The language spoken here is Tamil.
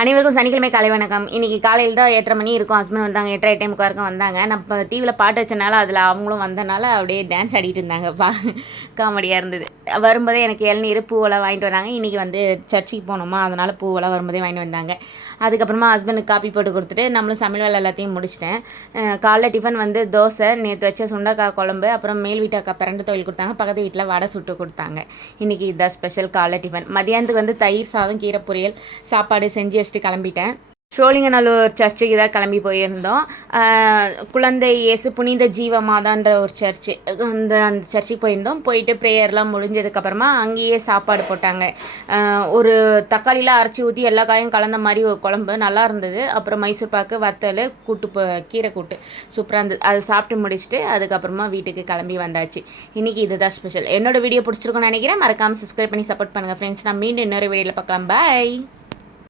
அனைவருக்கும் சனிக்கிழமை காலை வணக்கம். இன்றைக்கி காலையில் தான் 8:30 மணி இருக்கும். ஹஸ்பண்ட் வந்தாங்க, 8:30 8:45 வரைக்கும் வந்தாங்க. நான் இப்போ டிவியில் பாட்டு வச்சனால அதில் அவங்களும் வந்தனால அப்படியே டான்ஸ் ஆடிட்டு இருந்தாங்க. காமெடியாக இருந்தது. வரும்போதே எனக்கு இளநீர் பூவெல்லாம் வாங்கிட்டு வந்தாங்க. இன்றைக்கி வந்து சர்ச்சுக்கு போனோமா, அதனால் பூவெல்லாம் வரும்போதே வாங்கிட்டு வந்தாங்க. அதுக்கப்புறமா ஹஸ்பண்டுக்கு காப்பி போட்டு கொடுத்துட்டு நம்மளும் சமையல் வேலை எல்லாத்தையும் முடிச்சிட்டேன். காலைல டிஃபன் வந்து தோசை, நேற்று வச்ச சுண்டக்காய் குழம்பு, அப்புறம் மேல் வீட்டு அக்கா பிரண்டு தொழில் கொடுத்தாங்க, பக்கத்து வீட்டில் வடை சுட்டு கொடுத்தாங்க. இன்றைக்கி இதுதான் ஸ்பெஷல் காலைல டிஃபன். மதியானத்துக்கு வந்து தயிர் சாதம், கீரை பொரியல், சாப்பாடு செஞ்சு வச்சுட்டு கிளம்பிட்டேன். சோழிங்கநல்லூர் சர்ச்சுக்கு தான் கிளம்பி போயிருந்தோம். குழந்தை இயேசு புனித ஜீவமாதான்ற ஒரு சர்ச்சு, அந்த சர்ச்சுக்கு போயிருந்தோம். போயிட்டு ப்ரேயர்லாம் முடிஞ்சதுக்கப்புறமா அங்கேயே சாப்பாடு போட்டாங்க. ஒரு தக்காளிலாம் அரைச்சி ஊற்றி எல்லா காயும் கலந்த மாதிரி ஒரு குழம்பு நல்லா இருந்தது. அப்புறம் மைசூர் பாக்கு, வத்தல், கீரை கூட்டு சூப்பராக இருந்தது. அதை சாப்பிட்டு முடிச்சுட்டு அதுக்கப்புறமா வீட்டுக்கு கிளம்பி வந்தாச்சு. இன்றைக்கி இதுதான் ஸ்பெஷல். என்னோடய வீடியோ பிடிச்சிருக்குன்னு நினைக்கிறேன். மறக்காமல் சப்ஸ்கிரைப் பண்ணி சப்போர்ட் பண்ணுங்கள் ஃப்ரெண்ட்ஸ். நான் மீண்டும் இன்னொரு வீடியோவில் பார்க்கலாம். பாய்.